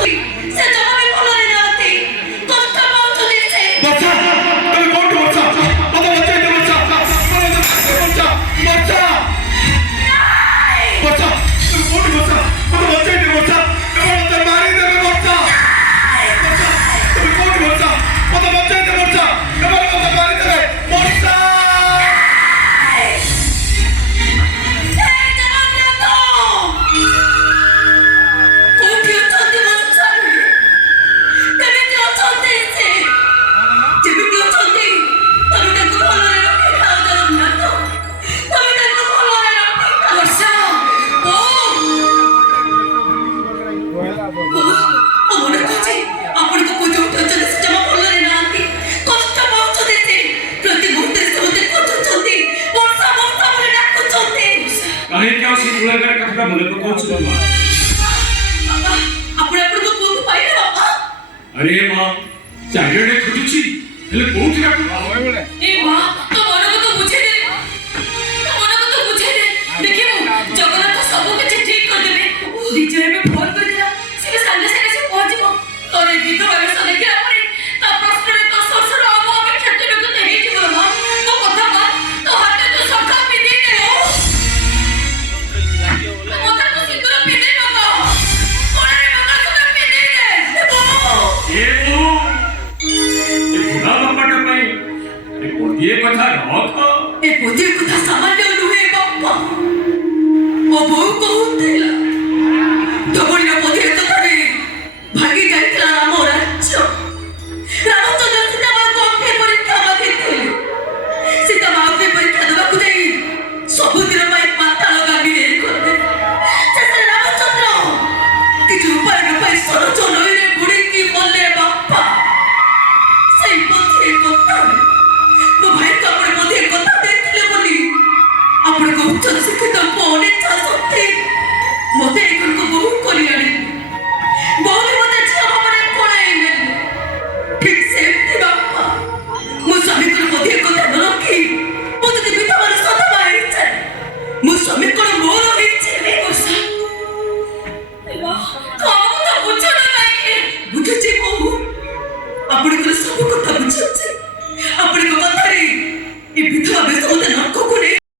ସେ ଜମା ବି ଭଲରେ ନାହାନ୍ତି। କଷ୍ଟ ପାଉଛନ୍ତି ସେ। ବର୍ଷା ତମେ କୋଉଠି ବର୍ଷା ମତେ ବଞ୍ଚେଇ ଦେ ବର୍ଷା ବର୍ଷା ବର୍ଷା ବର୍ଷା ତମେ କୋଉଠି ବର୍ଷା ମତେ ବଞ୍ଚେଇ ଦେ ବର୍ଷା ମତେ ମାରି ଦେବେ ବର୍ଷା ତମେ କୋଉଠି ବର୍ଷା ମତେ ବଞ୍ଚେଇ ଦେ ବର୍ଷା ମତେ ମାରି ଦେବେ ବର୍ଷା अरे माँ चारियाडे खोजुची हेले कोठी राखु ए माँ तो मन को तो बुझे दे देखियो जगन्नाथ सब कुछ ठीक कर देबे डीजे में फोन कर दिला से संगे संगे से पहुंचबो तोरे विधवा व्यवस्था देखिया परे ता प्रश्न रे तो सरसर अब हमें खेते लोग तो हेई जीव माँ तो कथा मान तो हाथे तो सखा पी दे दे तो मत तो सिंदूर पी दे बाबा कोने रे बाबा तो पी दे दे ये कथा रख ए पोती कथा सामान्य नुहे बाप्पा ओ बहु कहूतिला धबळिया पोती कथा रे भागी जाइतला राम राज्य रामचंद्र सीता मां को अक्षय परीक्षा मागिଥିଲେ सीता मां अक्षय परीक्षा देबाकु जाई सबुदिन पाई पाताल गामी रे करदे सेसे रामचंद्र किछु उपाय न पाई सरच नई रे गुडी की मल्ले बाप्पा सेई पोती कथा तो भाई तो अपने पोते कथा देखले बोली अपने को उच्च शिक्षित पौने चाहते मते एकन को बहु करी आने बहु मते छिया बाबरे कोणाई ने ठीक सेमती बापा मु स्वामी को पोते कथा न रखी पोते ती बिता मार सदा बाई छे मु स्वामी को मोर होई छे ने वर्षा एवा तो हम तो बुझो ना नहीं बुझे छी बहु अपने को